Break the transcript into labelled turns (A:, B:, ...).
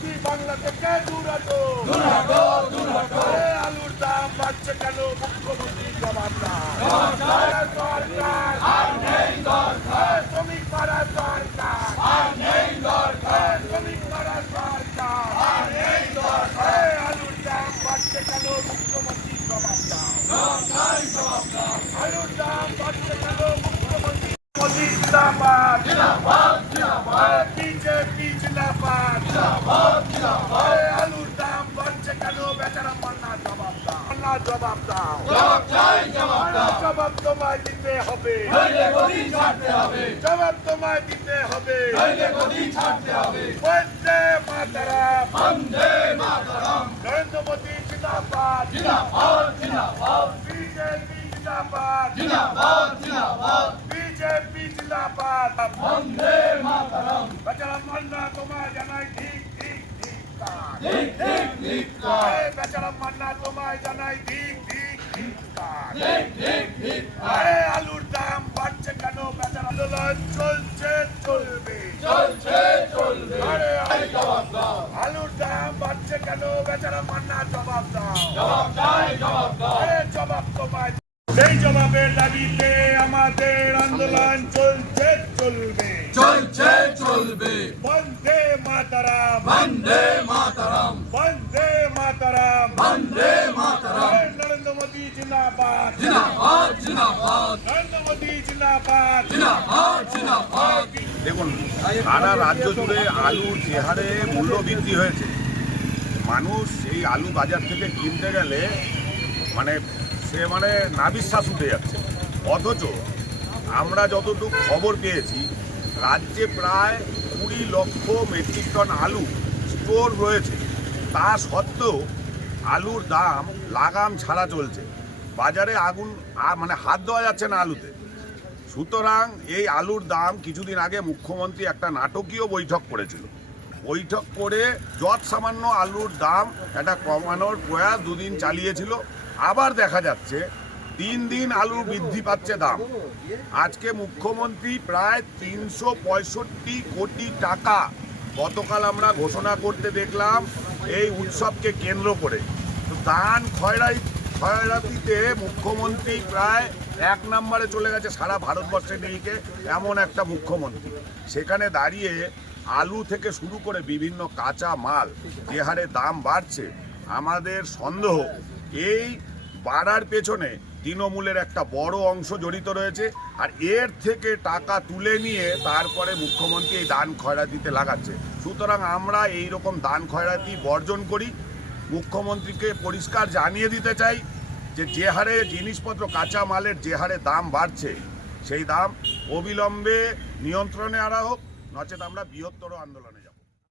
A: মোদী বাংলা থেকে দূর হটো
B: দূর হটো দূর হটো
A: আলুর দাম বাড়ছে কেন মুখ্যমন্ত্রী জবাব
B: আর নেই দরকার।
A: শ্রমিক পাড়ার সরকার
B: আর নেই দরকার।
A: শ্রমিক পাড়ার সরকার
B: আর নেই দরকার।
A: আলুর দাম বাড়ছে কেন মুখ্যমন্ত্রী জবাব দাও আলুর দাম বাড়ছে কেন মুখ্যমন্ত্রী? জিন্দাবাদ
B: জিন্দাবাদ।
A: বিজেপি জিন্দাবাদ
B: জিন্দাবাদ জিন্দাবাদ
A: আলুর দাম বাড়ছে কেন বেচারা মান্না জবাব দাও মান্না জবাব দাও
B: জবাব চাই জবাব দাও
A: জবাব তোমায় দিতে হবে
B: নইলে গদি ছাড়তে হবে
A: জবাব তোমায় দিতে হবে
B: নইলে গদি ছাড়তে হবে
A: বন্দে মাতারাম
B: বন্দে মাতরম
A: নরেন্দ্র মোদী জিন্দাবাদ
B: জিন্দাবাদ জিন্দাবাদ
A: বিজেপি জিন্দাবাদ
B: জিন্দাবাদ জিন্দাবাদ
A: বিজেপি জিন্দাবাদ
B: বন্দে মাতরম।
A: বেচারা মান্না তোমায় জানাই ঠিক ঠিক ঠিক
B: ঠিক ঠিক ঠিক
A: বেচারা মান্না তোমায় জানাই ঠিক ঠিক ঠিক
B: ঠিক ঠিক ঠিক
A: আরে আলুর দাম বাড়ছে কেন বেচারা আন্দোলন চলছে চলবে।
B: চলছে চলবে।
A: আরে
B: জবাব দাও।
A: আলুর দাম বাড়ছে কেন বেচারা মান্না জবাব দাও
B: জবাব দাও।
A: আরে জবাব তোমায় সেই জবাবের দাবিতে আমাদের আন্দোলন চলছে চলবে।
B: চলছে চলবে।
A: বন্দে মাতারাম।
B: বন্দে মাতরম।
A: বন্দে মাতারাম।
B: বন্দে মাতরম।
A: নরেন্দ্র মোদী জিন্দাবাদ।
B: জিন্দাবাদ জিন্দাবাদ।
A: নরেন্দ্র মোদী জিন্দাবাদ।
B: জিন্দাবাদ জিন্দাবাদ।
C: দেখুন সারা রাজ্য জুড়ে আলুর যে হারে মূল্য বৃদ্ধি হয়েছে মানুষ এই আলু বাজার থেকে কিনতে গেলে মানে সে মানে নাবিশ্বাস উঠে যাচ্ছে অথচ আমরা যতটুকু খবর পেয়েছি, রাজ্যে প্রায় কুড়ি লক্ষ মেট্রিক টন আলু স্টোর রয়েছে। তা সত্ত্বেও আলুর দাম লাগাম ছাড়া চলছে। বাজারে আগুন মানে হাত দেওয়া যাচ্ছে না আলুতে। সুতরাং এই আলুর দাম কিছুদিন আগে মুখ্যমন্ত্রী একটা নাটকীয় বৈঠক করেছিল। বৈঠক করে যৎ সামান্য আলুর দাম একটা কমানোর প্রয়াস দুদিন চালিয়েছিল। আবার দেখা যাচ্ছে, তিন দিন আলু বৃদ্ধি পাচ্ছে দাম। আজকে মুখ্যমন্ত্রী প্রায় তিনশো পঁয়ষট্টি কোটি টাকা গতকাল আমরা ঘোষণা করতে দেখলাম এই উৎসবকে কেন্দ্র করে। দান খয়রাই খয়রাতিতে মুখ্যমন্ত্রী প্রায় এক নম্বরে চলে গেছে সারা ভারতবর্ষের দিকে, এমন একটা মুখ্যমন্ত্রী। সেখানে দাঁড়িয়ে আলু থেকে শুরু করে বিভিন্ন কাঁচা মাল যে হারে দাম বাড়ছে, আমাদের সন্দেহ এই বাড়ার পেছনে তৃণমূলের একটা বড় অংশ জড়িত রয়েছে, আর এর থেকে টাকা তুলে নিয়ে তারপরে মুখ্যমন্ত্রী এই দান খয়রাতিতে লাগাচ্ছে। সুতরাং আমরা এই রকম দান খয়রাতি বর্জন করি। মুখ্যমন্ত্রীকে পরিষ্কার জানিয়ে দিতে চাই যে যে হারে জিনিসপত্র, কাঁচা মালের যে হারে দাম বাড়ছে, সেই দাম অবিলম্বে নিয়ন্ত্রণে আনা হোক, নচেত আমরা বৃহত্তর আন্দোলনে যাব।